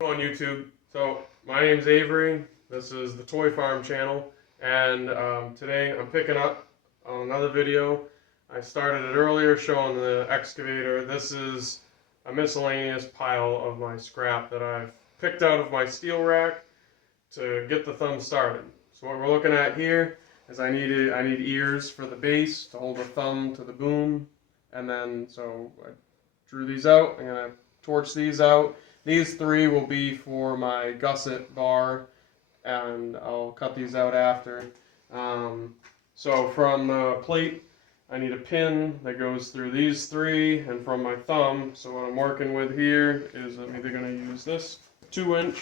On YouTube. So my name's Avery. This is the Toy Farm channel, and today I'm picking up on another video. I started it earlier showing the excavator. This is a miscellaneous pile of my scrap that I've picked out of my steel rack to get the thumb started. So what we're looking at here is I need ears for the base to hold the thumb to the boom, and then so I drew these out. I'm gonna torch these out. These three will be for my gusset bar, and I'll cut these out after. So from the plate, I need a pin that goes through these three, and from my thumb, so what I'm working with here is I'm either going to use this 2-inch.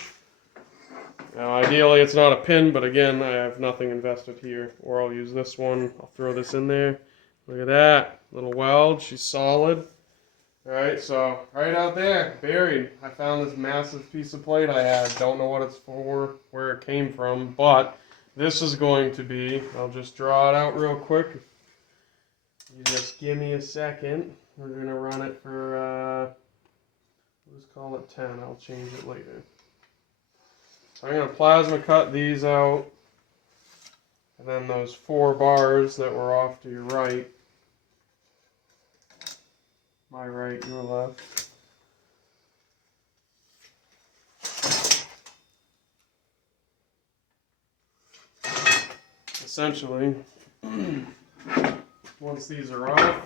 Now ideally it's not a pin, but again I have nothing invested here, or I'll use this one. I'll throw this in there. Look at that, little weld, she's solid. Alright, so right out there, buried, I found this massive piece of plate I had. Don't know what it's for, where it came from, but this is going to be, I'll just draw it out real quick. You just give me a second. We're going to run it for, let's call it 10. I'll change it later. So I'm going to plasma cut these out, and then those 4 bars that were off to your right. My right, your left. Essentially, once these are off,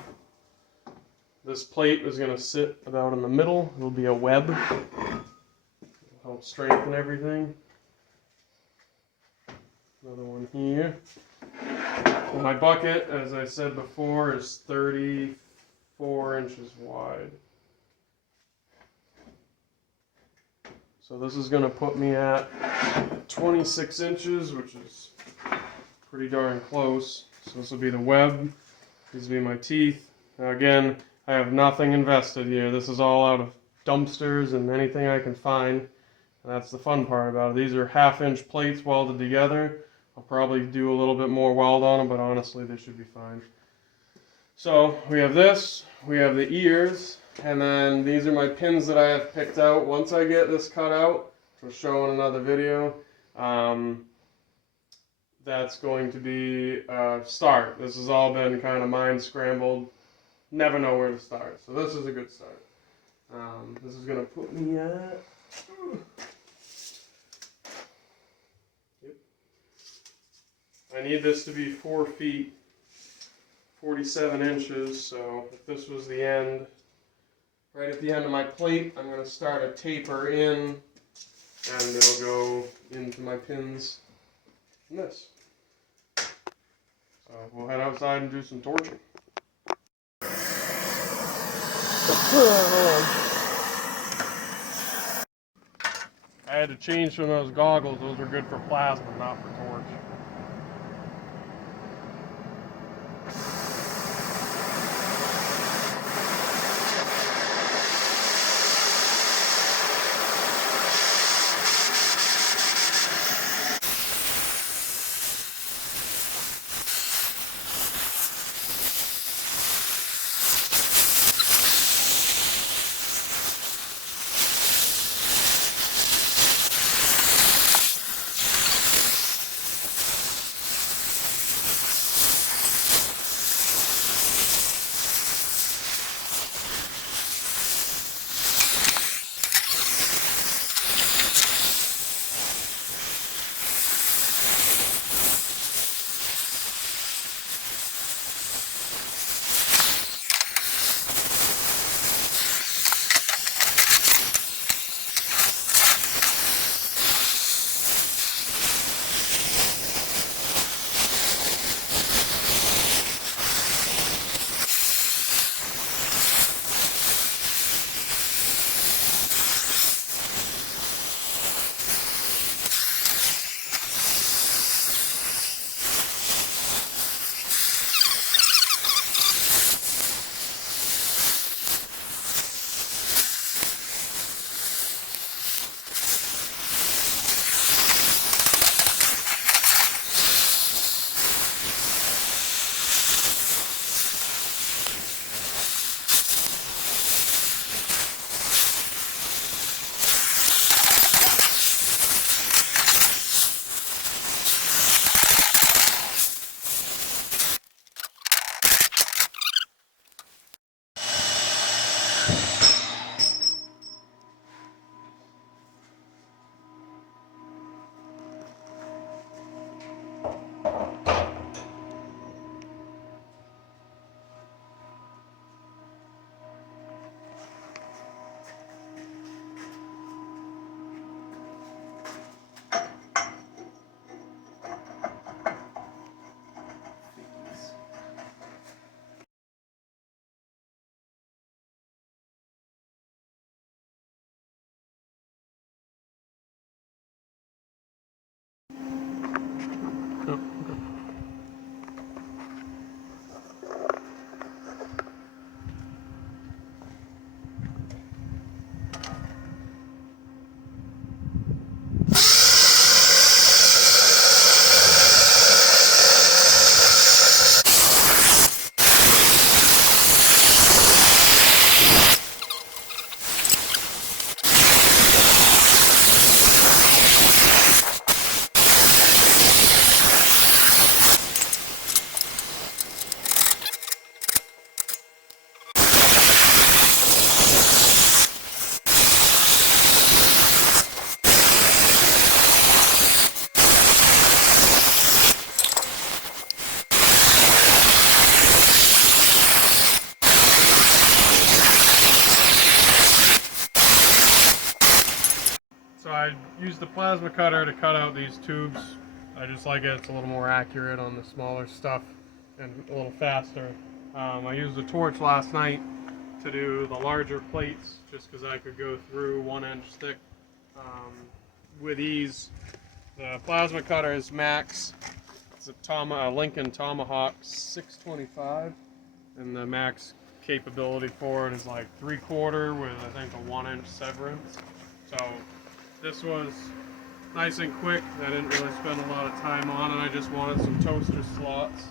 this plate is going to sit about in the middle. It'll be a web. It'll help strengthen everything. Another one here. Well, my bucket, as I said before, is 34 inches wide. So this is going to put me at 26 inches, which is pretty darn close. So this will be the web. These will be my teeth. Now again, I have nothing invested here. This is all out of dumpsters and anything I can find. And that's the fun part about it. These are 1/2-inch plates welded together. I'll probably do a little bit more weld on them, but honestly they should be fine. So we have this, we have the ears, and then these are my pins that I have picked out. Once I get this cut out, which I'll show in another video, that's going to be a start. This has all been kind of mind scrambled. Never know where to start. So this is a good start. This is going to put me at... Yep. I need this to be 4 feet. 47 inches, so if this was the end, right at the end of my plate, I'm going to start a taper in, and it'll go into my pins in this. So we'll head outside and do some torching. I had to change from those goggles. Those are good for plasma, not for torch. So I used the plasma cutter to cut out these tubes. I just like it. It's a little more accurate on the smaller stuff and a little faster. I used a torch last night to do the larger plates just because I could go through 1 inch thick with ease. The plasma cutter is max. It's a Lincoln Tomahawk 625, and the max capability for it is like 3/4 with I think a 1 inch severance. So this was nice and quick. I didn't really spend a lot of time on it. I just wanted some toaster slots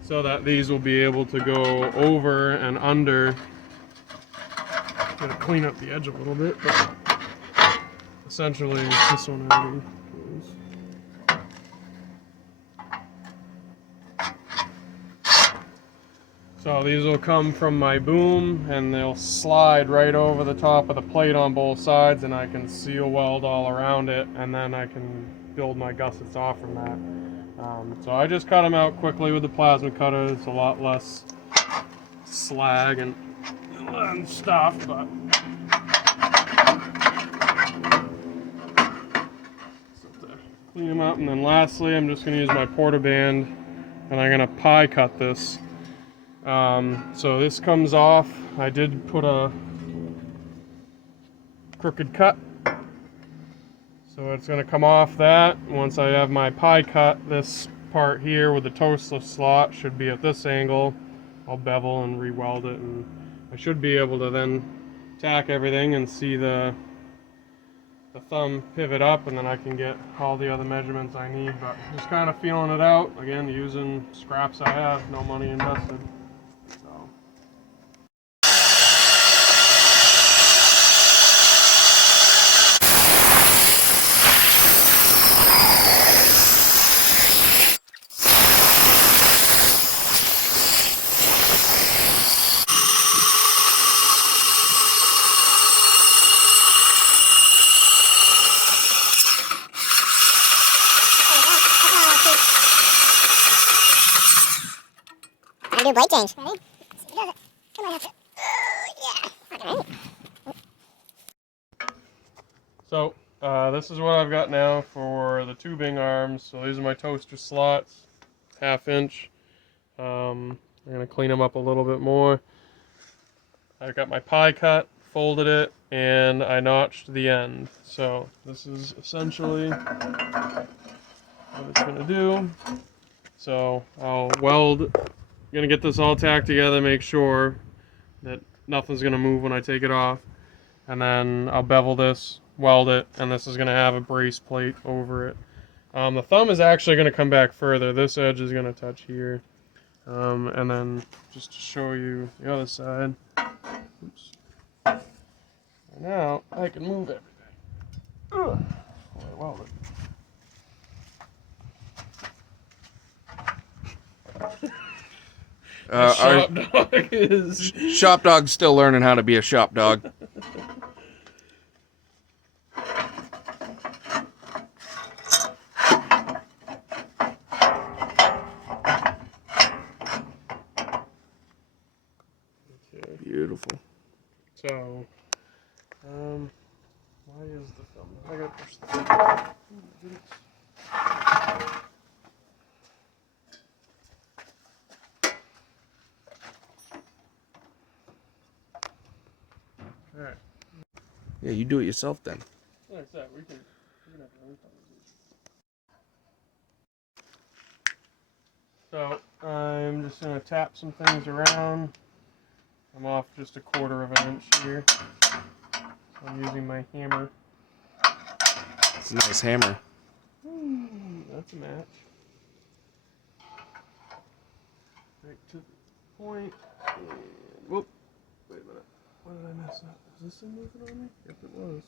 so that these will be able to go over and under. Gonna clean up the edge a little bit, but essentially this one already goes. So these will come from my boom and they'll slide right over the top of the plate on both sides, and I can seal weld all around it, and then I can build my gussets off from that. So I just cut them out quickly with the plasma cutter. It's a lot less slag and stuff, but clean them up. And then lastly, I'm just going to use my porta band and I'm going to pie cut this. So this comes off. I did put a crooked cut, so it's going to come off that. Once I have my pie cut, this part here with the toaster slot should be at this angle. I'll bevel and re-weld it, and I should be able to then tack everything and see the thumb pivot up, and then I can get all the other measurements I need. But just kind of feeling it out, again, using scraps I have, no money invested. So. Do a blade change. Ready? Come on, yeah. So this is what I've got now for the tubing arms. So these are my toaster slots, 1/2 inch. I'm gonna clean them up a little bit more. I've got my pie cut, folded it, and I notched the end. So this is essentially what it's gonna do. So I'll weld. I'm gonna get this all tacked together, make sure that nothing's gonna move when I take it off, and then I'll bevel this, weld it, and this is gonna have a brace plate over it. The thumb is actually gonna come back further. This edge is gonna touch here, and then just to show you the other side. Oops. And now I can move everything. Ugh. While I weld it. Shop dog is shop dog's still learning how to be a shop dog. Beautiful. So, why is the thumb? I gotta push the thumb. Alright. Yeah, you do it yourself then. Like I said, we can have our own conversation. So, I'm just going to tap some things around. I'm off just 1/4 inch here. So I'm using my hammer. It's a nice hammer. That's a match. Right to the point. And, whoop. Wait a minute. What did I mess up? Is this thing moving on me? Yep, it was.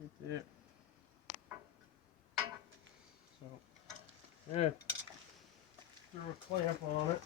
Right there. So, yeah, threw a clamp on it.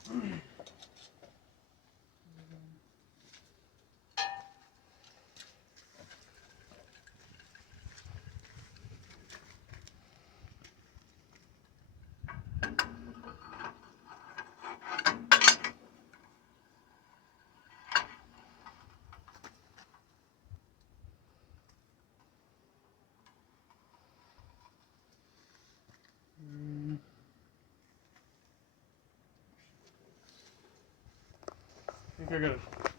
think I gotta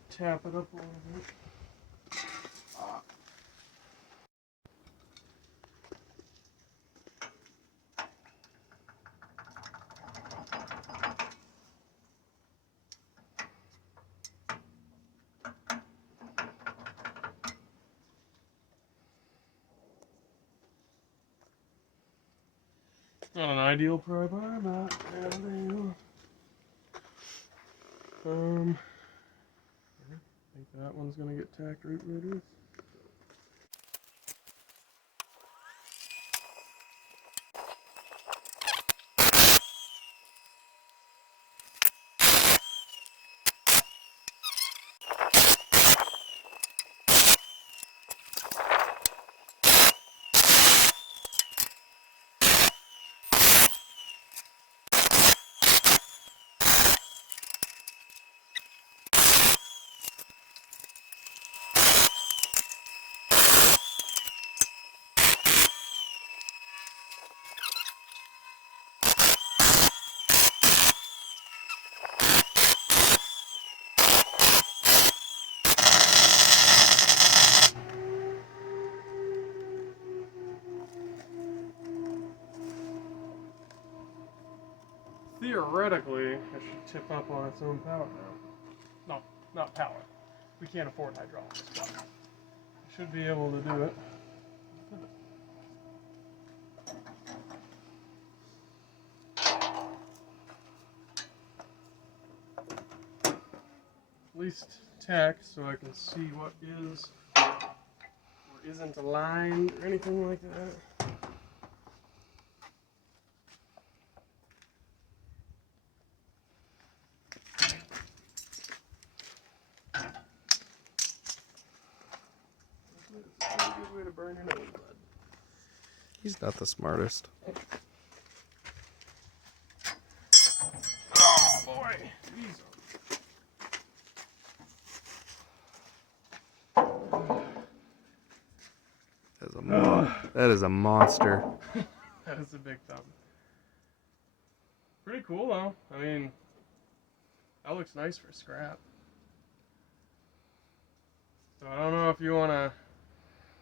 tap it up a little bit. Not an ideal pry bar, but yeah, there you go. I think that one's gonna get tacked right where it is. Theoretically, it should tip up on its own power now. No, not power. We can't afford hydraulics, but I should be able to do it. At least tack so I can see what is or isn't aligned or anything like that. That's a good way to burn your nose, bud. He's not the smartest. Oh boy, these That is a monster. that is a big thumb. Pretty cool though. I mean, that looks nice for scrap. So I don't know if you want to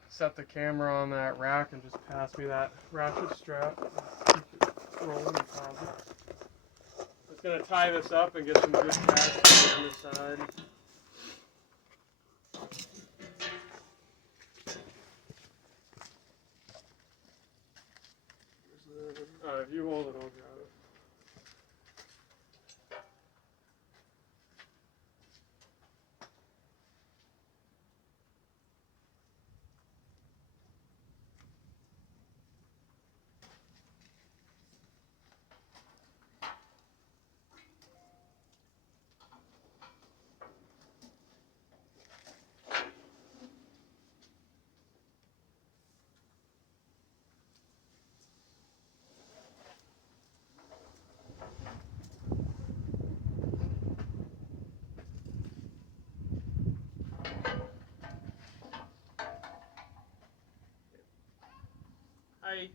set the camera on that rack and just pass me that ratchet strap. Keep it rolling and pause it. Just gonna tie this up and get some good traction on this side. If you hold it, I'll grab it. Hi.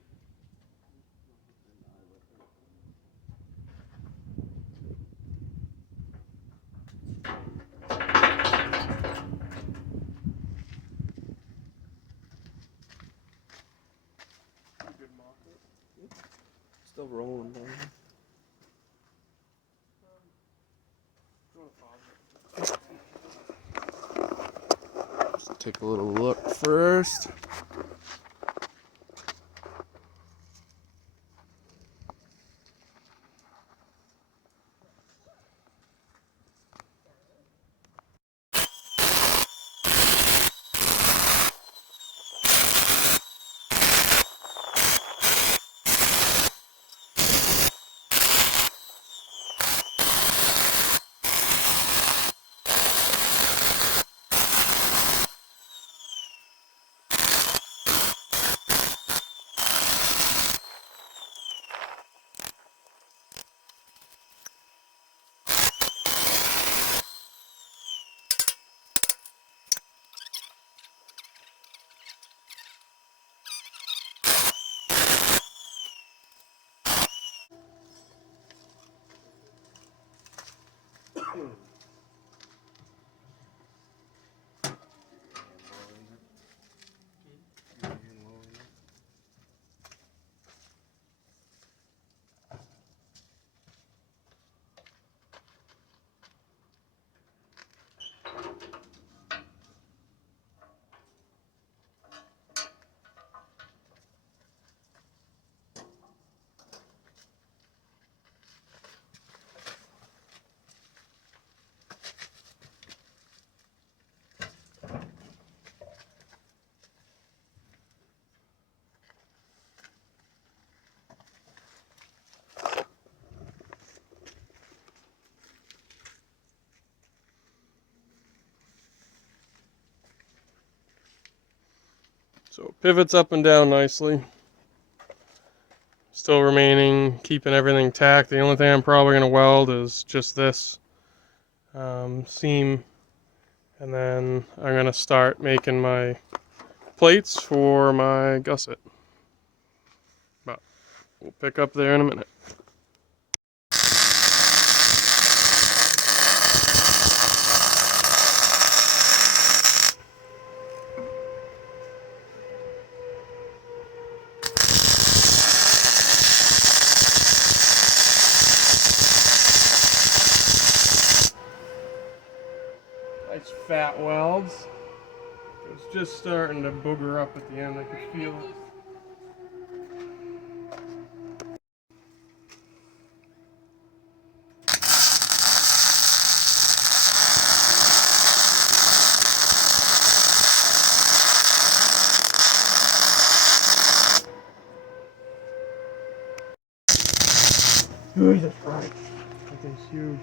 Good mock it. Still rolling, man. You wanna pause it? Just take a little look first. So it pivots up and down nicely. Still remaining, keeping everything tacked. The only thing I'm probably going to weld is just this seam. And then I'm going to start making my plates for my gusset. But we'll pick up there in a minute. Nice fat welds. It's just starting to booger up at the end. I can feel it. Jesus Christ. That thing's huge.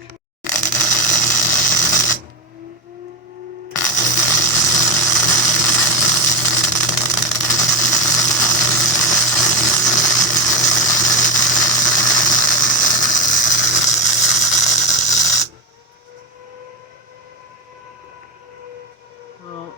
Well,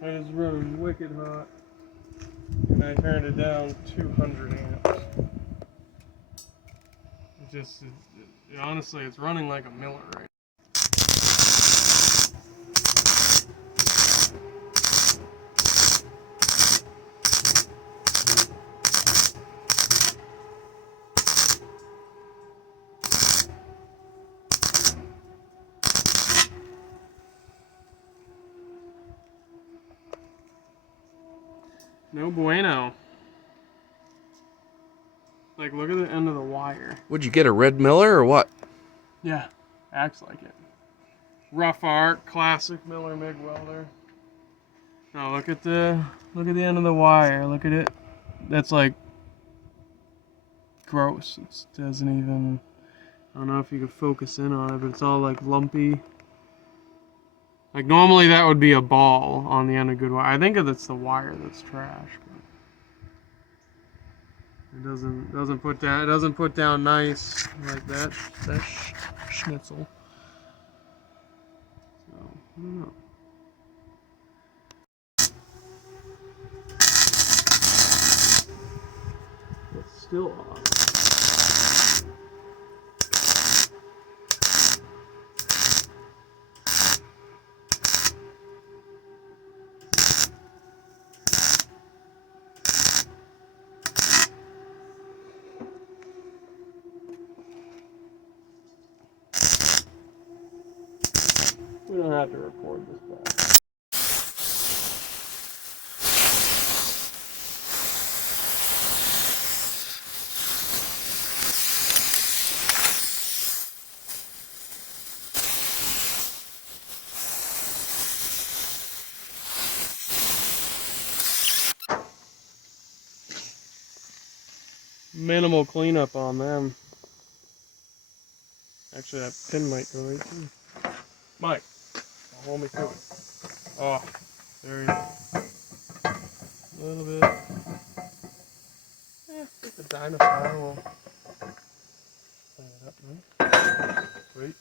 I was running wicked hot, and I turned it down 200 amps. Honestly, it's running like a miller right now. No bueno. Like, look at the end of the wire. Would you get a red Miller or what? Yeah, acts like it. Rough arc, classic Miller MIG welder. Now look at the end of the wire. Look at it. That's like gross. It doesn't even. I don't know if you could focus in on it, but it's all like lumpy. Like normally that would be a ball on the end of good wire. I think it's the wire that's trash. But it doesn't put down. It doesn't put down nice like that. That schnitzel. So I don't know. It's still on. We don't have to record this back. Minimal cleanup on them. Actually, that pin might go right through. Mike, hold me to it. Oh, there you go. A little bit. Yeah, I think the dinosaur will clean it up, right? Sweet.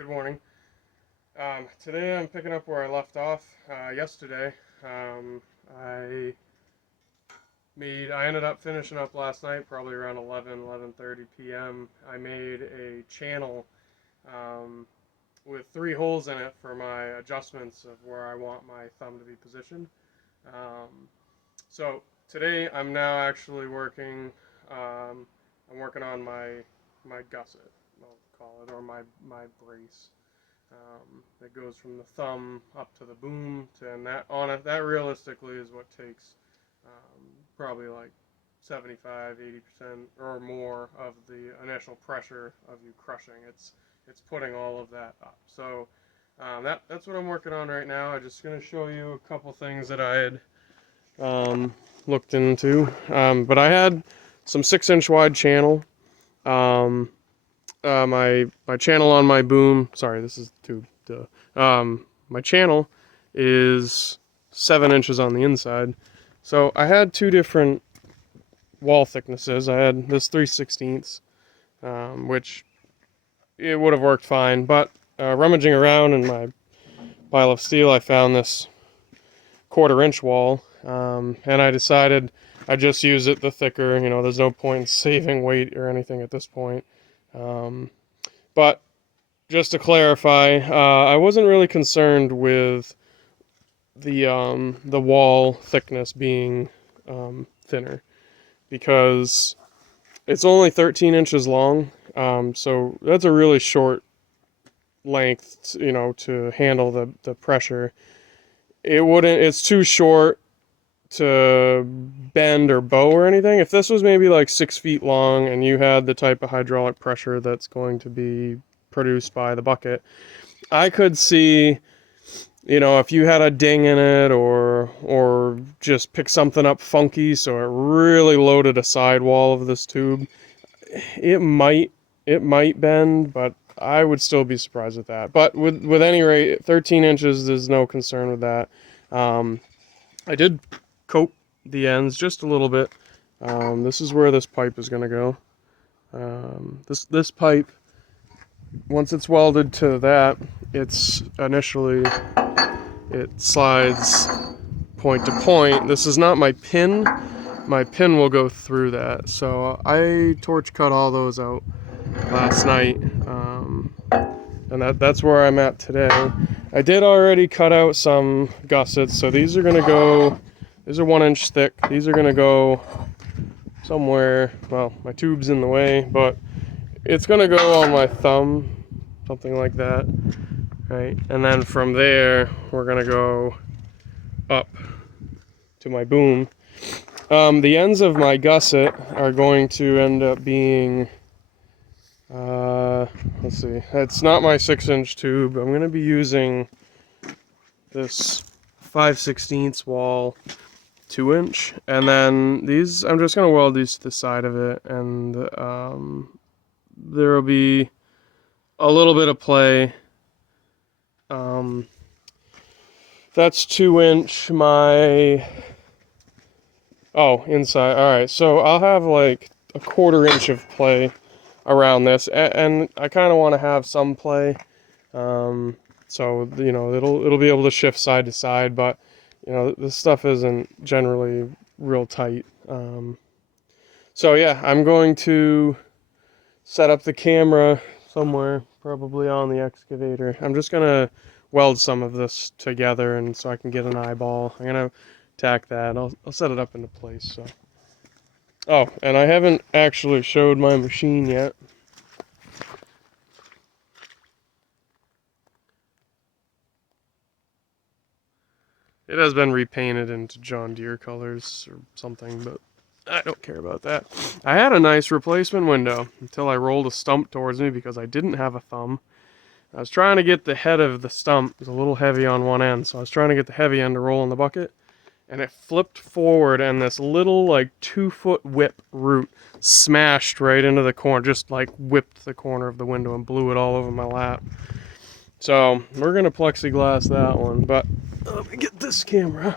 Good morning. Today I'm picking up where I left off yesterday. I ended up finishing up last night, probably around 11:30 p.m. I made a channel with 3 holes in it for my adjustments of where I want my thumb to be positioned. So today I'm now actually working. I'm working on my gusset, I'll call it, or my brace. That goes from the thumb up to the boom, and that realistically is what takes probably like 75-80% or more of the initial pressure of you crushing. It's putting all of that up. So that's what I'm working on right now. I'm just going to show you a couple things that I had looked into. But I had some 6-inch wide channel. My channel on my boom. Sorry, this is the tube. Duh. My channel is 7 inches on the inside. So I had 2 different wall thicknesses. I had this 3/16, which it would have worked fine, but rummaging around in my pile of steel, I found this 1/4-inch wall, and I decided I'd just use it the thicker. You know, there's no point in saving weight or anything at this point. But just to clarify, I wasn't really concerned with the wall thickness being thinner, because it's only 13 inches long, so that's a really short length, you know, to handle the pressure. It's too short to bend or bow or anything. If this was maybe like 6 feet long and you had the type of hydraulic pressure that's going to be produced by the bucket, I could see, you know, if you had a ding in it or just pick something up funky so it really loaded a sidewall of this tube, it might bend, but I would still be surprised at that. But with any rate, 13 inches, there's no concern with that. I did coat the ends just a little bit. This is where this pipe is going to go. This pipe, once it's welded to that, it slides point to point. This is not my pin. My pin will go through that. So I torch cut all those out last night, and that's where I'm at today. I did already cut out some gussets, so these are gonna go. These are 1 inch thick. These are gonna go somewhere. Well, my tube's in the way, but it's gonna go on my thumb, something like that, right? And then from there, we're gonna go up to my boom. The ends of my gusset are going to end up being, let's see, it's not my 6-inch tube. I'm going to be using this 5/16 wall 2-inch, and then these, I'm just going to weld these to the side of it, and there will be a little bit of play. That's 2-inch. Inside. Alright, so I'll have like a 1/4 inch of play around this, and I kind of want to have some play, so you know it'll be able to shift side to side, but you know this stuff isn't generally real tight. So yeah, I'm going to set up the camera somewhere, probably on the excavator. I'm just gonna weld some of this together, and so I can get an eyeball. I'm gonna tack that. I'll set it up into place. So, oh, and I haven't actually showed my machine yet. It has been repainted into John Deere colors or something, but I don't care about that. I had a nice replacement window until I rolled a stump towards me because I didn't have a thumb. I was trying to get the head of the stump. It was a little heavy on one end, so I was trying to get the heavy end to roll in the bucket. And it flipped forward, and this little like 2-foot whip root smashed right into the corner, just like whipped the corner of the window and blew it all over my lap. So we're gonna plexiglass that one, but let me get this camera.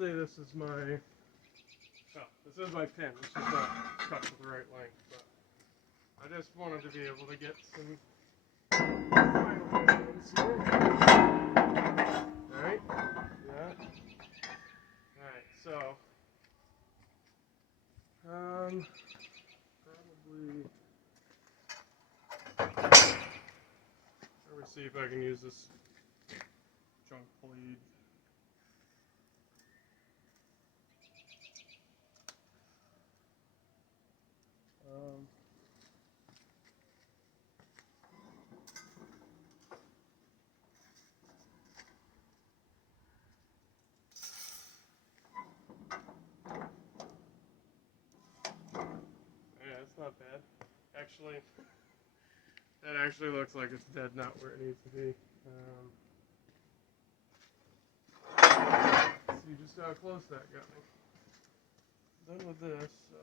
This is my, oh, this is my pin. It's just not cut to the right length, but I just wanted to be able to get some final measurements here. Alright, yeah. Alright, so, probably, let me see if I can use this junk blade. Yeah, it's not bad. Actually, that actually looks like it's dead not where it needs to be. See just how close that got me. Done with this, so.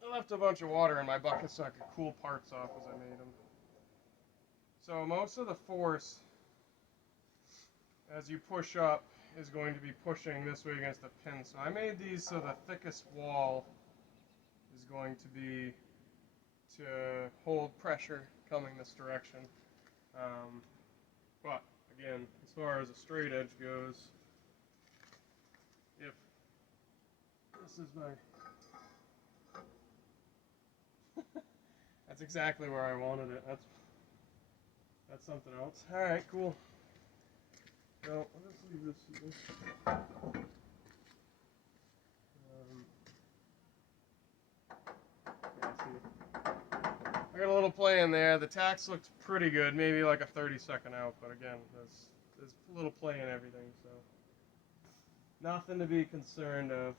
I left a bunch of water in my bucket so I could cool parts off as I made them. So most of the force as you push up is going to be pushing this way against the pin. So I made these so the thickest wall is going to be to hold pressure coming this direction. But again, as far as a straight edge goes, if this is my that's exactly where I wanted it. That's something else. All right, cool. So let's leave this here. Yeah, see. I got a little play in there. The tax looked pretty good, maybe like a 30-second out, but again, there's a little play in everything, so nothing to be concerned of.